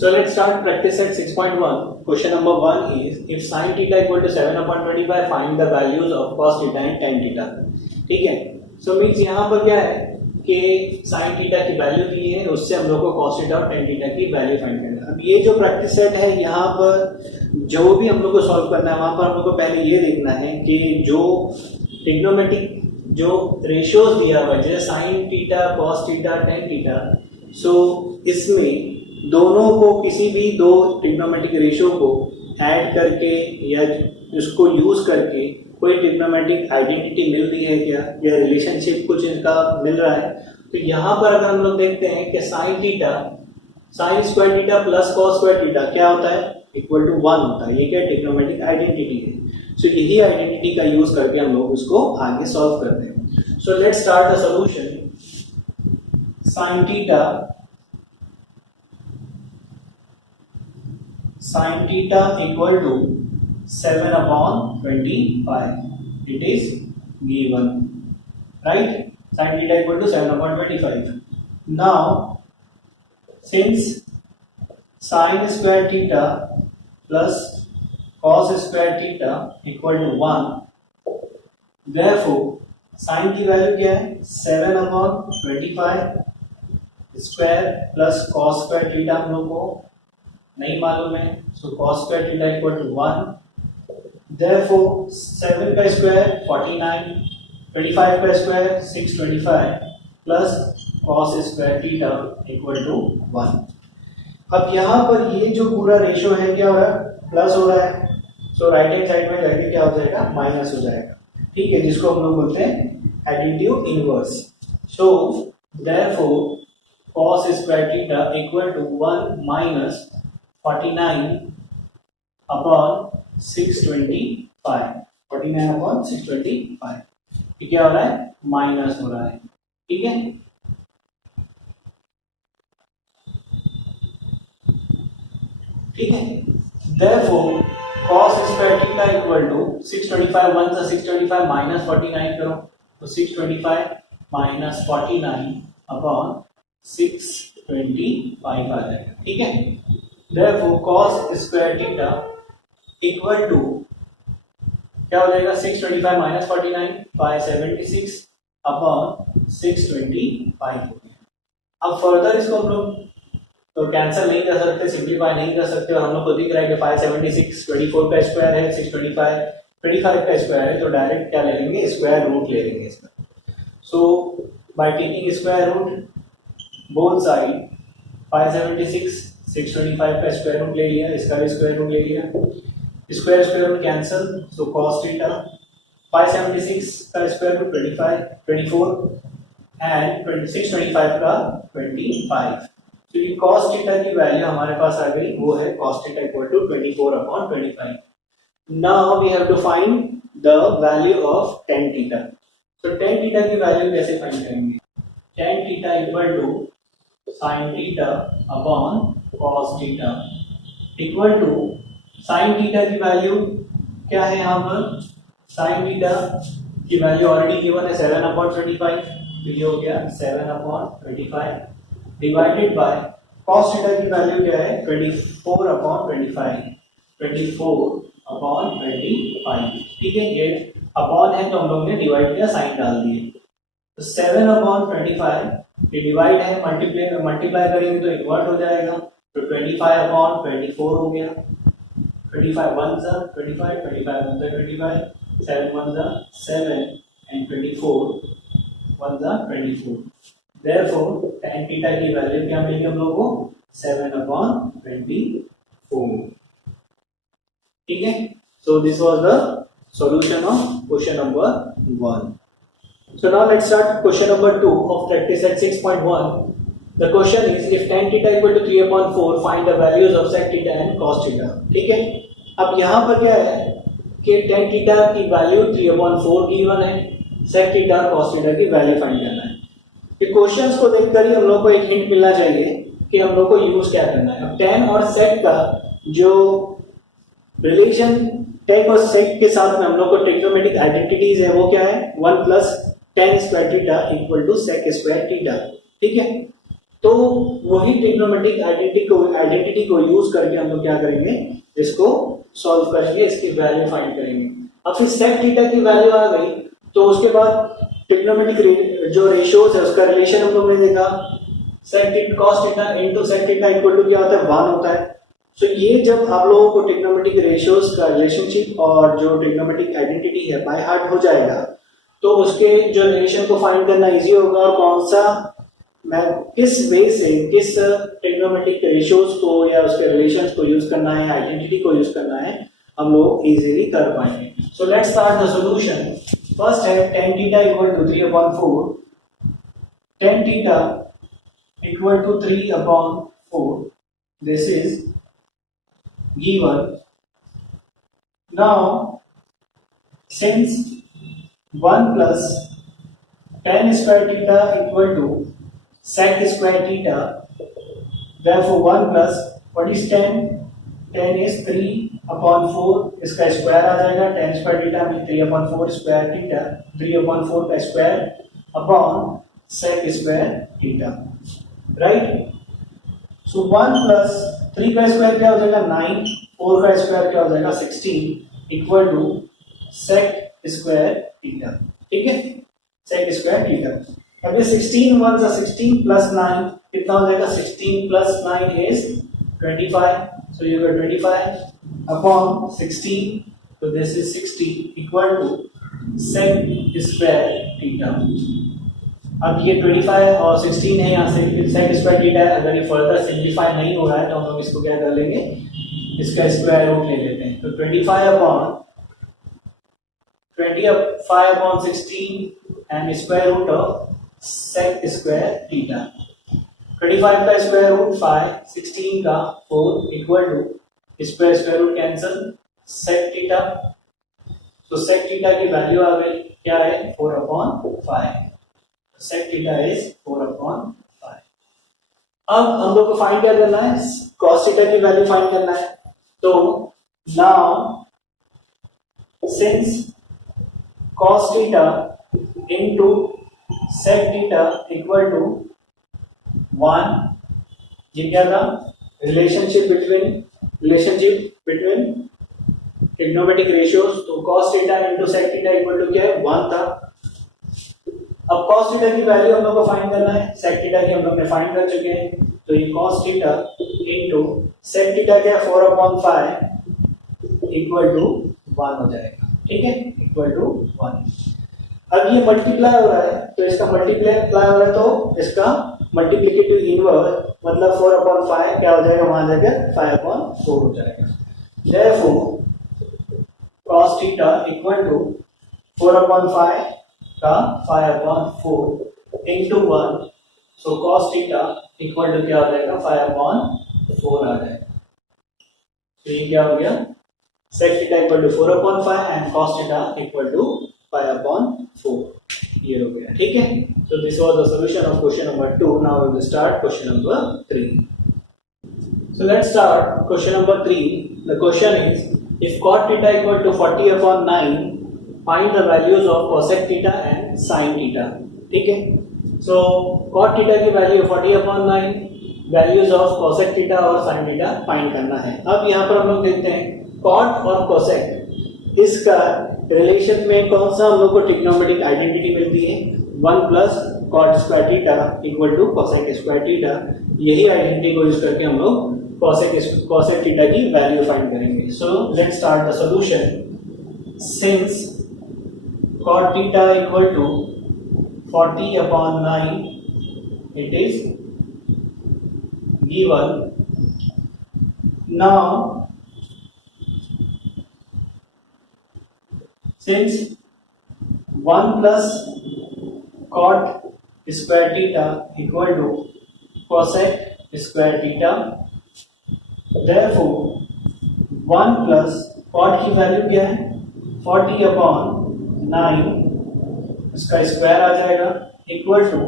So let's start practice at 6.1. Question number 1 is if sin theta equal to 7/25 find the values of cos theta and tan theta. ठीक है. So means यहाँ पर क्या है कि sin theta की value दी है, उससे हम लोग को cos theta और tan theta की वैल्यू फाइंड करना है. अब ये जो प्रैक्टिस सेट है यहाँ पर जो भी हम लोग को सॉल्व करना है वहाँ पर हम लोग को पहले ये देखना है कि जो ट्रिग्नोमेट्रिक जो रेशियोज दिया हुआ है जैसे sin theta cos theta tan theta, so इसमें दोनों को किसी भी दो ट्रिग्नोमेट्रिक रेशियो को ऐड करके या उसको यूज करके कोई ट्रिग्नोमेट्रिक आइडेंटिटी मिल रही है क्या या रिलेशनशिप कुछ इनका मिल रहा है. तो यहाँ पर अगर हम लोग देखते हैं कि sin theta sin square theta plus cos square theta क्या होता है इक्वल टू 1 होता है. ये क्या ट्रिग्नोमेट्रिक आइडेंटिटी है. सो यही आइडेंटिटी का यूज करके हम लोग उसको आगे सॉल्व करते हैं. सो let's start the solution. sin theta equal to 7/25. It is given, right? Sin theta equal to 7/25. Now, since sin square theta plus cos square theta equal to 1, therefore sin की value क्या है 7/25 square plus cos square theta हम लोग को नहीं मालूम है. So cos square theta equal to 1. Therefore 7 का स्क्वायर 49, 25 का square 625 plus cos square theta equal to 1. अब यहाँ पर ये जो पूरा रेशियो है क्या हो रहा है प्लस हो रहा है. सो राइट हैंड साइड में जाके क्या हो जाएगा माइनस हो जाएगा. ठीक है, जिसको हम लोग बोलते हैं additive inverse. So therefore cos square theta equal to 1 minus 49 upon 625. 49 upon 625 ये क्या हो रहा है माइनस हो रहा है. ठीक है, ठीक है. Therefore cos square theta equal to 625 1 से 625 माइनस 49 करो तो 625 माइनस 49 अपॉन 625 आ जाएगा. ठीक है. Therefore, cos square theta equal to क्या हो जाएगा 625 माइनस 49 576 अपॉन 625 हो गया. अब फर्दर इसको हम लोग तो कैंसिल नहीं कर सकते, सिंप्लीफाई नहीं कर सकते और हम लोग को दिख रहा है कि 576 24 का स्क्वायर है, 625 25 का स्क्वायर है, तो डायरेक्ट क्या ले लेंगे स्क्वायर रूट ले लेंगे इसका. So by taking square root both side 576 625 का स्क्वायर रूट ले लिया, इसका भी स्क्वायर रूट ले लिया, स्क्वायर रूट कैंसिल. सो cos थीटा 576 का स्क्वायर रूट 24 एंड 625 का 25. तो ये cos थीटा की वैल्यू हमारे पास आ गई, वो है cos theta equal to 24/25. Now we have to find the value of tan theta. तो tan थीटा की वैल्यू कैसे फाइंड करेंगे. tan theta equal to sin theta upon cos theta equal to sin theta की value क्या है यहाँ पर sin theta की वैल्यू ऑलरेडी गिवन है 7/25. तो ये हो गया 7/25 डिवाइडेड बाय cos थीटा की वैल्यू क्या है 24/25 24/25. ठीक है, ये अपॉन है तो हम लोग ने डिवाइड किया साइन डाल दिए. तो 7/25 ये डिवाइड है, मल्टीप्लाई करेंगे तो इन्वर्ट हो जाएगा. तो 25/24 हो गया. 25 1 जा 25 25 1 जा 25 7 1 जा 7 एंड 24 1 जा 24. देयरफॉर tan थीटा की वैल्यू क्या मिलेगी हम लोगों को 7/24. ठीक है. So this was the solution of question number 1. So now let's start question number 2 of practice at 6.1. The question is if tan theta equal to 3/4 find the values of sec theta and cos theta. ठीक है. अब यहाँ पर क्या है कि tan theta की value 3/4 given है, sec theta और cos theta की वैल्यू फाइंड करना है. ये क्वेश्चंस को देखकर ही हम लोग को एक हिंट मिलना चाहिए कि हम लोग को यूज क्या करना है. अब tan और sec का जो रिलेशन tan और sec के साथ में हम लोग को ट्रिग्नोमेट्रिक आइडेंटिटीज है वो क्या है 1 plus tan square theta equal to sec square theta. ठीक है. तो वही ट्रिग्नोमेट्रिक आइडेंटिटी को यूज करके हम लोग क्या करेंगे, इसको सॉल्व करेंगे, इसकी वैल्यू फाइंड करेंगे। अब फिर सेक थीटा की वैल्यू आ गई तो उसके बाद ट्रिग्नोमेट्रिक जो रेशियोज है उसका रिलेशन हम लोग ने देखा, sec cos theta into sec theta equal to क्या होता है, 1 होता है। सो ये जब आप लोगों को ट्रिग्नोमेट्रिक रेशियोज का रिलेशनशिप और जो ट्रिग्नोमेट्रिक आइडेंटिटी है बाय हार्ट हो जाएगा तो उसके जो रिलेशन को फाइंड करना इजी होगा, और कौन सा मैं किस वे से किस ट्रिग्नोमेट्रिक रेशियोज को या उसके रिलेशंस को यूज करना है, आइडेंटिटी को यूज करना है, हम लोग इजीली कर पाएंगे। So let's start the solution. First है tan theta equal to 3/4, tan theta equal to 3/4, this is given. Now since 1 plus tan square theta equal to sec square theta, therefore 1 plus what is tan? Tan is 3/4, इसका square आ जाएगा, tan square theta में 3/4 square theta, 3/4 का square upon sec square theta, right. So 1 plus 3 का square क्या हो जाएगा 9, 4 का स्क्वायर क्या हो जाएगा 16 equal to sec square theta, ठीक है, सेक स्क्वायर थीटा। अब ये 16 1 सा 16 प्लस 9 कितना हो जाएगा, 16 plus 9 is 25, so you get 25 upon 16, तो this is 60 equal to sec square theta. अब ये 25 और 16 है, यहाँ से सेक स्क्वायर थीटा है, अगर ये फर्दर सिंप्लीफाई नहीं हो रहा है तो हम लोग इसको क्या कर लेंगे, इसका स्क्वायर रूट ले लेते हैं। तो 25 upon 16 and square root of sec square theta. 25 का स्क्वायर रूट 5, 16 का 4 equal to square root cancel sec theta. तो सेक थीटा की वैल्यू आ गई क्या है 4/5, सेक थीटा इज 4/5। अब हम लोग को फाइंड क्या करना है, कॉस थीटा की वैल्यू फाइंड करना है। तो now since cos theta into sec theta equal to 1, ये क्या था, रिलेशनशिप बिटवीन ट्रिग्नोमेट्रिक रेशियोज। तो cos theta into sec theta equal to क्या है 1 था। अब cos थीटा की वैल्यू हम लोग को फाइंड करना है, sec थीटा की हम लोग ने फाइंड कर चुके हैं, तो ये cos theta into sec theta क्या 4/5 इक्वल टू 1 हो जाएगा, ठीक है, इक्वल टू 1। अब ये मल्टीप्लाई हो रहा है तो इसका मल्टीप्लाई हो रहा है तो इसका मल्टीप्लिकेटिव इनवर्स मतलब 4/5 क्या हो जाएगा, वहां जाकर 5/4 हो जाएगा। Therefore cos theta equal to 4/5 का 5/4 into 1, so cos theta equal to क्या हो जाएगा 5/4 आ जाएगा। तो ये क्या हो गया, sec theta equal to 4/5 and cos theta equal to 5/4, ये हो गया, ठीक है। So this was the solution of question number 2। Now we will start question number 3। So let's start question number 3। The question is if cot theta equal to 40/9 find the values of cosec theta and sin theta, ठीक है। सो cot theta की value 40/9, values of cosec theta और sin theta find करना है। अब यहाँ पर हम लोग देखते हैं cot और cosec, इसका रिलेशन में कौन सा हम लोग को ट्रिग्नोमेट्रिक आइडेंटिटी मिलती है, 1 plus cot square theta equal to cosec square theta. यही आइडेंटिटी को यूज करके हम लोग cosec थीटा की वैल्यू फाइंड करेंगे। So let's start the solution. Since cot theta equal to 40/9, it is given. Now since 1 plus cot square theta equal to cosec square theta, therefore 1 plus cot की value क्या है 40/9, इसका square आ जाएगा equal to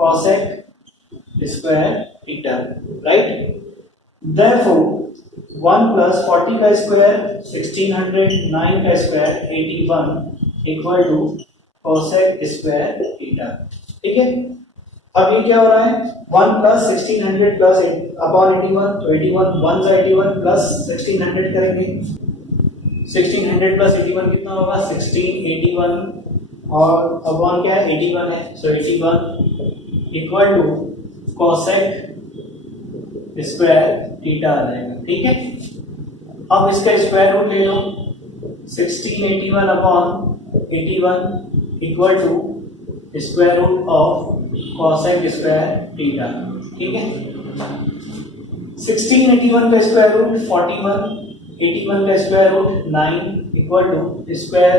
cosec square theta, right. Therefore 1 plus 40 का square 1600, 9 का square 81 equal to cosec square theta, ठीक है। अब ये क्या हो रहा है 1 प्लस 1600 प्लस अपॉन 81, तो 81 1 से 81 प्लस 1600 करेंगे, 1600 प्लस 81 कितना होगा 1681 और अपॉन क्या है 81 है, so 81 equal to cosec square theta आ जाएगा। ठीक है, अब इसका स्क्वायर रूट ले लो, 1681 upon 81 equal to square root of cosec square theta. ठीक है, 1681 का स्क्वायर रूट 41, 81 का square root 9 equal to square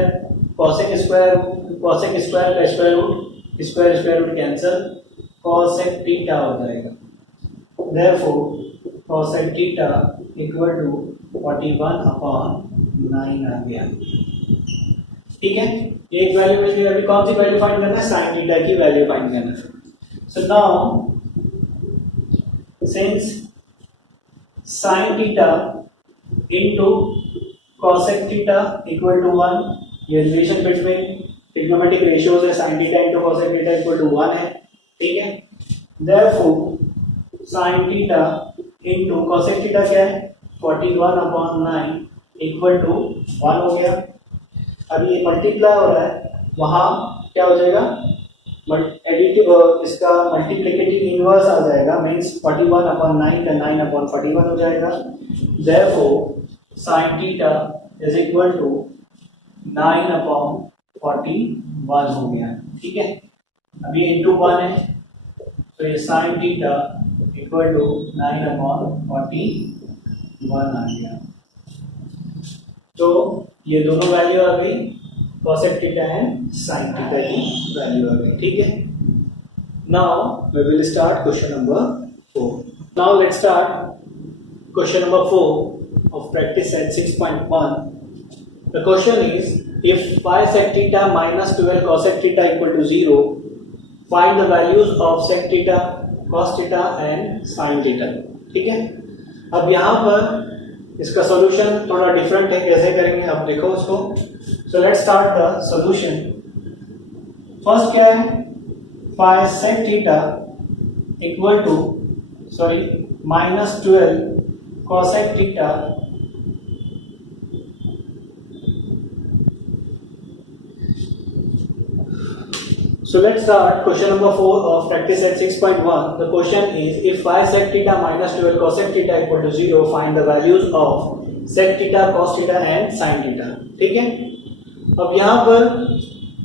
cosec square का square root square root cancel, cosec theta हो जाएगा। Therefore cosec theta equal to 41 upon 9 आ गया। ठीक है, ये एक वैल्यू मिल गई। अभी कौन सी वैल्यू फाइंड करना है, साइन थीटा की वैल्यू फाइंड करना है। So now since sine theta into cosec theta equal to 1, ये रिलेशन बिटवीन ट्रिग्नोमेट्रिक रेशियोज है, sine theta into cosec theta equal to 1 है। ठीक है, therefore sine theta into cosec theta क्या है 41 अपॉन 9 इक्वल टू 1 हो गया। अभी ये मल्टीप्लाई हो रहा है, वहां क्या हो जाएगा एडिटिव, इसका मल्टीप्लिकेटिव इनवर्स आ जाएगा, मींस 41 अपॉन 9 का 9 अपॉन 41 हो जाएगा। Therefore sine theta is equal to 9 upon 41 हो गया। ठीक है, अभी इनटू 1 है, तो ये sine theta equal to 9 upon 41 आ गया। तो ये दोनों वैल्यू आ गई, cosec theta and sine theta की वैल्यू आ गई। ठीक है, now we will start question number 4। Now let's start question number 4 of practice at 6.1. The question is, if pi sec theta minus 12 cosec theta equal to 0, find the values of sec theta, cos theta and sin theta. ठीक है, अब यहाँ पर इसका solution थोड़ा different है, कैसे करेंगे अब देखो उसको। So let's start the solution. First क्या है, pi sec theta equal to minus 12 cosec theta So let's start question number 4 of practice at 6.1. The question is, if phi sec theta minus 12 cosec theta equal to 0, find the values of sec theta, cos theta and sin theta. ठीक है, अब यहाँ पर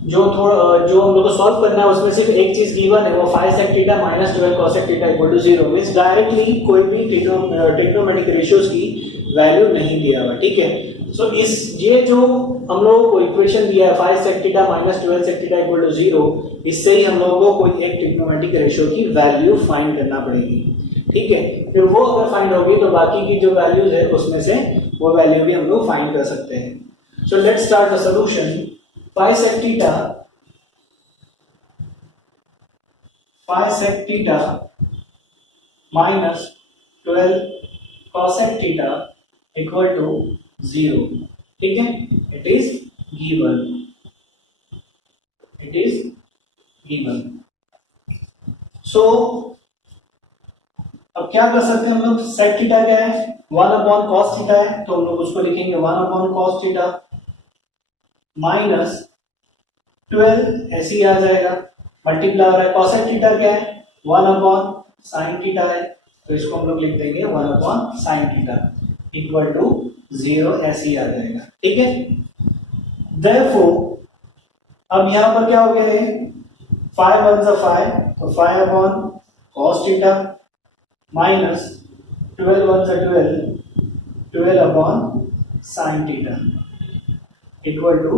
जो हम लोग को solve करना है उसमें सिर्फ एक चीज गिवन है, वो phi sec theta minus 12 cosec theta equal to 0, means directly कोई भी ट्रिग्नोमेट्रिक रेशियोज की वैल्यू नहीं दिया हुआ। ठीक है, सो ये जो हम लोगों को इक्वेशन दिया है phi sec theta minus 12 sec theta equal to 0, इससे ही हम लोगों को कोई एक ट्रिग्नोमेट्रिक रेशियो की वैल्यू फाइंड करना पड़ेगी। ठीक है, फिर वो अगर फाइंड होगी तो बाकी की जो वैल्यूज है उसमें से वो वैल्यू भी हम लोग फाइंड कर सकते हैं। सो let's start the solution. phi sec theta minus 12 cosec theta equal to 0. ठीक है, it is given. So अब क्या कर सकते हैं हम लोग, sec थीटा क्या है 1 अपॉन cos थीटा है, तो हम लोग उसको लिखेंगे 1 अपॉन cos थीटा माइनस 12 ऐसे ही आ जाएगा, मल्टीप्लाई हो रहा है। cosec थीटा क्या है 1 अपॉन sin थीटा है, तो इसको हम लोग लिख देंगे 1 upon sin theta equal to 0 ऐसे ही आ जाएगा। ठीक है, therefore अब यहां पर क्या हो गया है 5 1 जा 5, तो 5 अपॉन cos थीटा माइनस 12 1 जा 12 upon sin theta equal to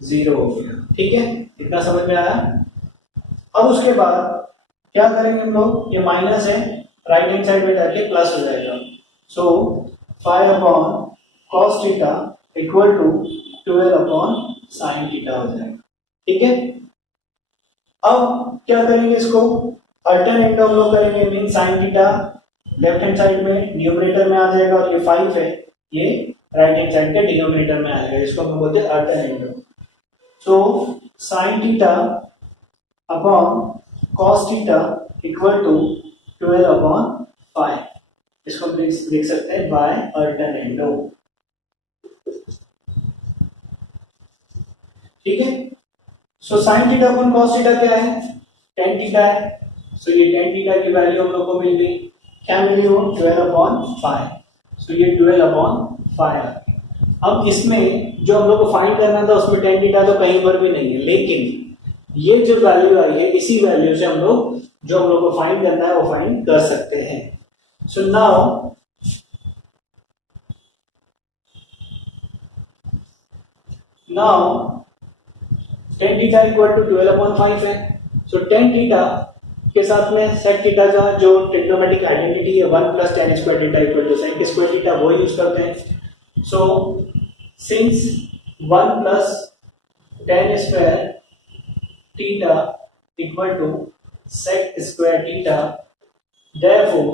0 हो गया। ठीक है, इतना समझ में आया। अब उसके बाद क्या करेंगे हम लोग, ये माइनस है, राइट हैंड साइड में जाके प्लस हो जाएगा। So 5 upon cos theta equal to 12 upon sin theta हो जाएगा। ठीक है, अब क्या करेंगे, इसको अल्टरनेट हम लोग करेंगे, mean sin theta left hand side में न्यूमरेटर में आ जाएगा और ये 5 है ये राइट हैंड साइड के डिनोमिनेटर में आ जाएगा, इसको हम बोलते हैं alternate. So sin theta upon cos theta equal to 12/5, इसको लिख सकते हैं बाय अल्टरनेटो। ठीक है, so sine theta upon cos theta क्या है, tan थीटा है। सो ये tan थीटा की वैल्यू हम लोग को मिल गई, क्या मिली वो 12/5। सो ये 12/5। अब इसमें जो हम लोग को फाइंड करना था उसमें tan थीटा तो कहीं पर भी नहीं है, लेकिन ये जो वैल्यू आई है इसी वैल्यू से हम लोग जो हम लोग को फाइंड करना है वो फाइंड कर सकते हैं। So now tan theta equal to 12/5 है। सो tan थीटा के साथ में sec थीटा का जो ट्रिग्नोमेट्रिक आइडेंटिटी है 1 plus tan square theta equal to sec square theta वो यूज करते हैं। So since 1 plus tan square theta equal to sec square theta, therefore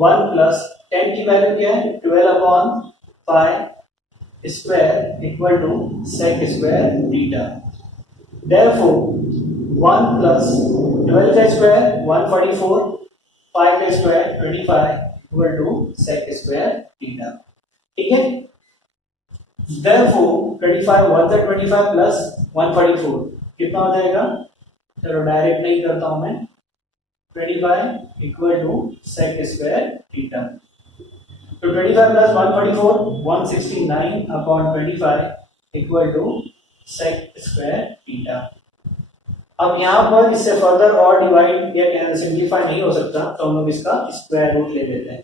1 plus tan की वैल्यू क्या है 12/5 square equal to sec square theta. Therefore 1 plus 12 का square 144, 5 का square 25 equal to sec square theta. ठीक है, Therefore 25 1 का 25 plus 144 कितना हो जाएगा, चलो डायरेक्ट नहीं करता हूं मैं, 25 equal to sec square theta. तो 25 plus 144 169/25 equal to sec square theta. अब यहाँ पर इससे फर्दर और डिवाइड या सिंप्लीफाई नहीं हो सकता, तो हम लोग इसका स्क्वायर रूट ले लेते हैं।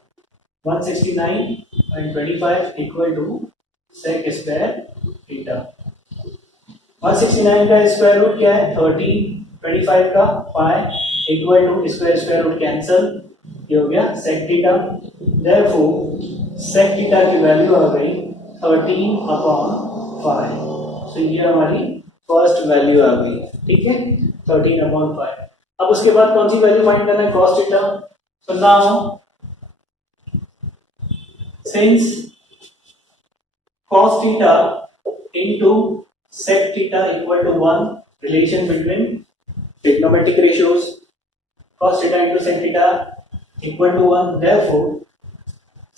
169/25 equal to sec square theta. 169 का स्क्वायर रूट क्या है 13, 25 का पाई equal to square root cancel, ये हो गया sec theta. Therefore sec theta की वैल्यू आ गई 13/5। तो ये हमारी फर्स्ट वैल्यू आ गई। ठीक है, 13/5। अब उसके बाद कौन सी वैल्यू फाइंड करना है, cos theta. So now since cos theta into sec theta equal to 1, relation between trigonometric ratios, cos theta into sec theta equal to 1, therefore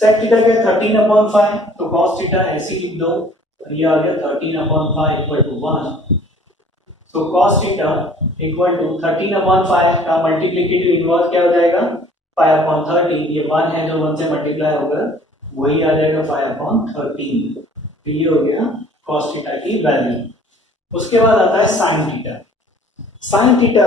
sec theta क्या 13/5, तो cos थीटा ऐसे लिख दो, ये आ गया 13/5 equal to 1। So cos theta equal to 13/5 का multiplicative inverse क्या हो जाएगा 5/13, ये 1 है जो 1 से मल्टीप्लाई होगा वही आ जाएगा 5/13। तो ये हो गया cos थीटा की वैल्यू। उसके बाद आता है sin थीटा। sin थीटा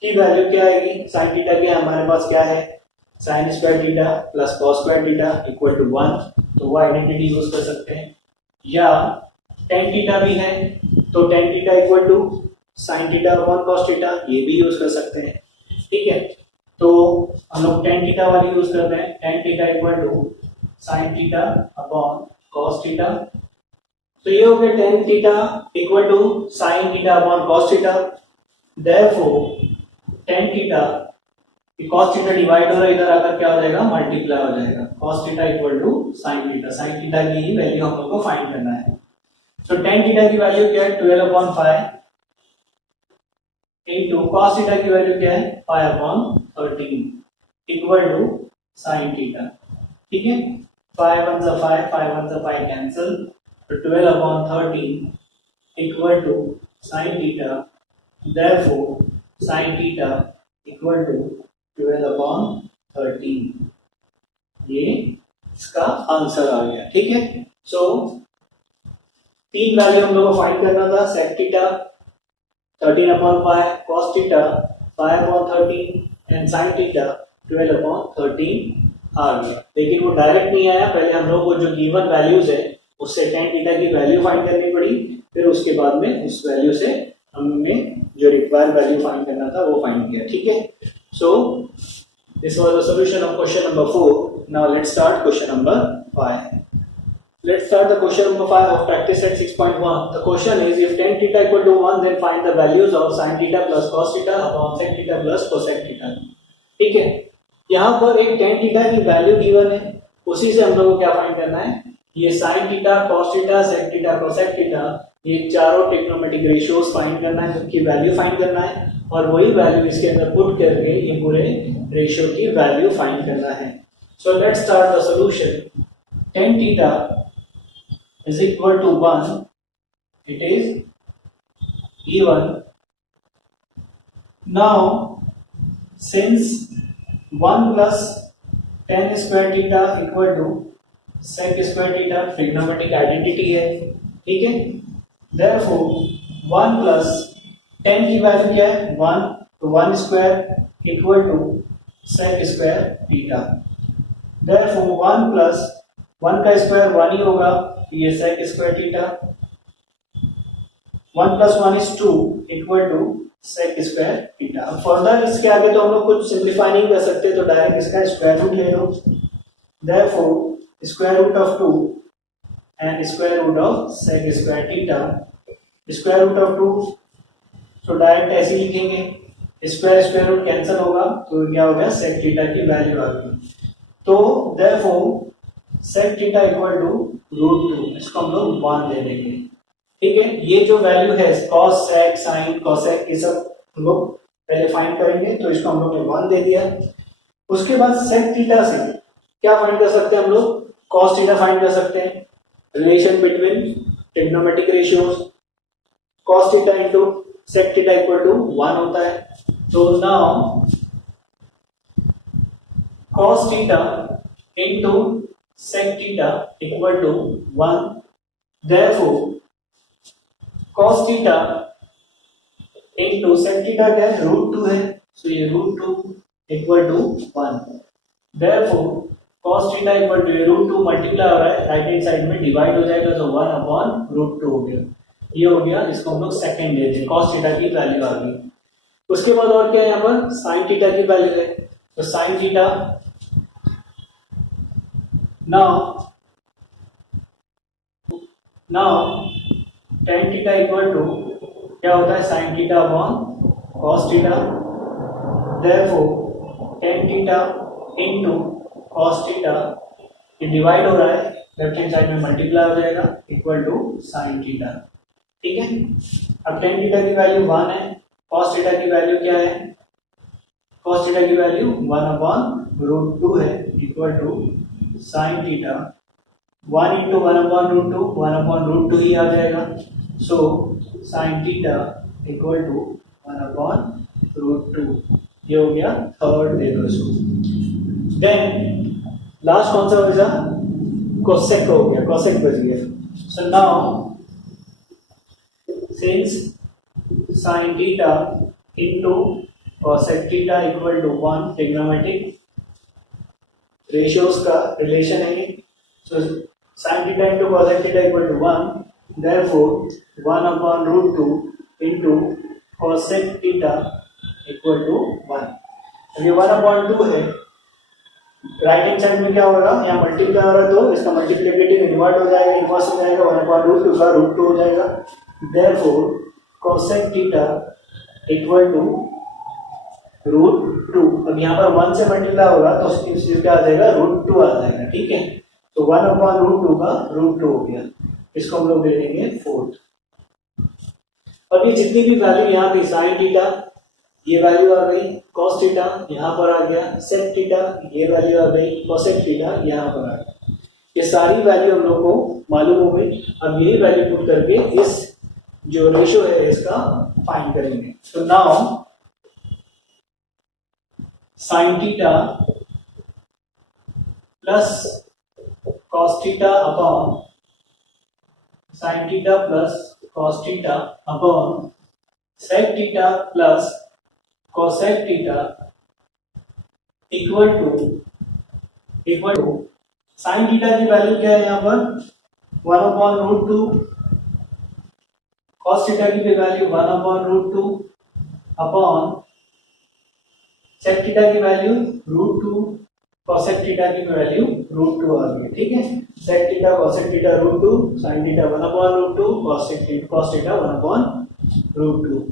की वैल्यू क्या आएगी, sin थीटा के हमारे पास क्या है sin square theta plus cos square theta equal to 1, तो वो आइडेंटिटी यूज कर सकते हैं। या tan थीटा भी है तो tan theta equal to sin theta upon cos theta, ये भी यूज कर सकते हैं। ठीक है, तो हम लोग tan थीटा वाली यूज करते हैं, tan theta equal to sin theta upon cos theta. तो ये हो गया tan theta equal to sin theta upon cos theta. Therefore tan theta cos theta divide हो रहा है, इधर आकर क्या हो जाएगा मल्टीप्लाई हो जाएगा, cos theta equal to sin theta. sin theta की ही वैल्यू हम लोग को फाइंड करना है। सो tan थीटा की वैल्यू क्या है 12/5 इनटू cos थीटा की वैल्यू क्या है 5/13 इक्वल टू sin थीटा। ठीक है, 5 1 जा 5, 5 1 जा 5 कैंसिल, तो 12/13 equal to sin theta. Therefore sin theta equal to 12/13, ये इसका आंसर आ गया। ठीक है, सो तीन वैल्यू हम लोग को फाइंड करना था, sec theta 13/5, cos theta 5/13 and sin theta 12/13 आ गया। लेकिन वो डायरेक्ट नहीं आया, पहले हम लोग को जो गिवन वैल्यूज है उससे tan थीटा की वैल्यू फाइंड करनी पड़ी, फिर उसके बाद में उस वैल्यू से हमने जो रिक्वायर्ड वैल्यू फाइंड करना था वो फाइंड किया। ठीक है, so this was the solution of question number 4। Now let's start question number 5। Let's start the question number 5 of practice set 6.1. The question is, if tan theta equal to 1, then find the values of sin theta plus cos theta upon sec theta plus cosec theta. ठीक है, यहाँ पर एक tan theta की value given है, उसी से हम लोग को क्या फाइंड करना है, ये sin theta, cos theta, sec theta, cosec theta, ये चारों ट्रिग्नोमेट्रिक रेशियोज फाइंड करना है, उनकी वैल्यू फाइंड करना है, और वही वैल्यू इसके अंदर पुट करके ये पूरे रेशियो की वैल्यू फाइंड करना है। सो let's start the solution. tan theta is equal to 1, it is even. Now since 1 plus tan square theta equal to sec square theta trigonometric identity है, ठीक है। Therefore 1 plus tan की value क्या है 1, तो 1 square equal to sec square theta. Therefore 1 plus 1 का square 1 ही होगा, तो ये sec square theta. 1 plus 1 is 2 equal to sec square theta. अब फर्दर इसके आगे तो हम लोग कुछ सिंप्लीफाई नहीं कर सकते, तो डायरेक्ट इसका स्क्वायर रूट ले लो। Therefore square root of 2 and square root of sec square theta. Square root of 2 तो डायरेक्ट ऐसे लिखेंगे, स्क्वायर स्क्वायर रूट कैंसिल होगा, तो क्या हो गया sec थीटा की वैल्यू आ गई। तो therefore sec theta equal to root 2, इसको हम लोग 1 दे देंगे, ठीक है। ये जो वैल्यू है cos sec sin cosec ये सब हम लोग पहले फाइंड करेंगे, तो इसको हम लोग ने 1 दे दिया। उसके बाद sec थीटा से क्या फाइंड कर सकते हैं हम लोग, cos थीटा फाइंड कर सकते हैं, relation between trigonometric ratios. cos theta into sec theta equal to 1 होता है। तो now cos theta into sec theta equal to 1। Therefore cos theta into sec theta क्या है रूट 2 है, सो ये root 2 equal to 1। Therefore cos theta equal to ये root 2 multiply हो रहा है, राइट हैंड साइड में डिवाइड हो जाएगा, तो 1 अपॉन रूट 2 हो गया। ये हो गया, इसको हम लोग सेकंड दे दें, cos थीटा की वैल्यू आ गई। उसके बाद और क्या है, यहाँ पर sin थीटा की वैल्यू है, तो sin theta now tan theta equal to क्या होता है sin theta upon cos theta. Therefore tan theta into cos theta ये डिवाइड हो रहा है, लेफ्ट हैंड साइड में मल्टीप्लाई हो जाएगा, इक्वल टू sin थीटा, ठीक है। अब tan थीटा की वैल्यू 1 है, cos थीटा की वैल्यू क्या है, cos थीटा की वैल्यू 1 अपॉन रूट 2 है, equal to sin theta 1 into 1 upon root 2, 1 upon root 2 ही आ जाएगा। So sin theta equal to 1 upon root 2, ये हो गया थर्ड दे दो इसको। देन लास्ट कौन सा बचा, कोसेक हो गया, कोसेक बच गया। So now since sin theta into cosec theta equal to 1 trigonometric ratios का रिलेशन है, so sin theta into cosec theta equal to 1। Therefore 1 upon root 2 into cosec theta equal to 1। अब ये 1 upon 2 है, right hand side में क्या होगा, यहाँ multiply हो रहा है, तो इसका मल्टीप्लिकेटिव इन्वर्ट हो जाएगा, इन्वर्स हो जाएगा, 1 अपॉन रूट 2 का रूट 2 हो जाएगा। Therefore cosec theta equal to root 2। अब यहाँ पर 1 से मल्टीप्लाई होगा, तो उसकी क्या आ जाएगा, रूट 2 आ जाएगा, ठीक है। तो 1 अपॉन रूट 2 का रूट 2 हो गया, इसको हम लोग दे देंगे 4। अब ये जितनी भी वैल्यू यहाँ पे sin थीटा ये वैल्यू आ गई, cos थीटा यहाँ पर आ गया, sec थीटा ये वैल्यू आ गई, cosec थीटा यहाँ पर आ गया, ये सारी वैल्यू हम लोग को मालूम हो गई। अब यही वैल्यू पुट करके इस जो रेशियो है इसका फाइंड करेंगे। तो now sin theta plus cos theta upon sin theta plus cos theta upon sec theta plus cosec theta equal to sin theta की वैल्यू क्या है यहाँ पर 1 अपॉन रूट 2, cos थीटा की भी value 1 upon root 2 upon sec theta की value root 2, cosec theta की value root 2 आ गई, ठीक है। sec theta cosec theta root 2, sin theta 1 upon root 2, cos theta 1 upon root 2।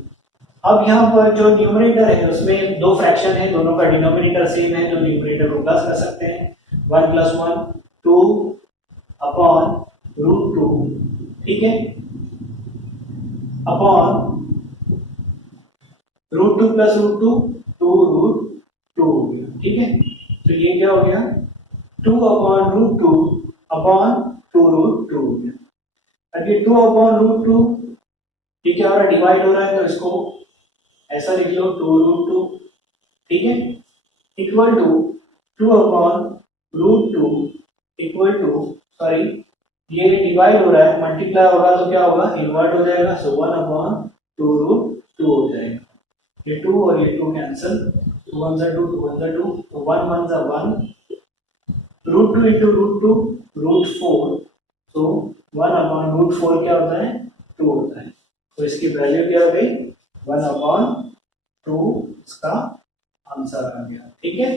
अब यहाँ पर जो न्यूमरेटर है उसमें दो फ्रैक्शन है, दोनों का डिनोमिनेटर सेम है, तो न्यूमरेटर को प्लस कर सकते हैं। 1 प्लस 1 2 अपॉन रूट 2, ठीक है, upon root 2 plus root 2 2 root 2 हो गया, ठीक है। तो ये क्या हो गया 2 अपॉन रूट 2 अपॉन 2 रूट 2 हो गया। अब ये 2 अपॉन रूट 2 ये क्या हो रहा है डिवाइड हो रहा है, तो इसको ऐसा लिख लो 2 रूट 2, ठीक है, equal to 2 upon root 2 equal to sorry ये डिवाइड हो रहा है मल्टीप्लाई होगा तो क्या होगा इन्वर्ट हो जाएगा, सो 1 अपॉन 2 रूट 2 हो जाएगा। ये 2 और ये 2 कैंसिल, 2 1 जा 2 2 1 जा 2, तो 1 1 जा 1, रूट 2 इंटू रूट 2 रूट 4, तो 1 अपॉन रूट 4 क्या होता है 2 होता है, तो इसकी वैल्यू क्या हो गई 1 अपॉन 2, इसका आंसर आ गया, ठीक है।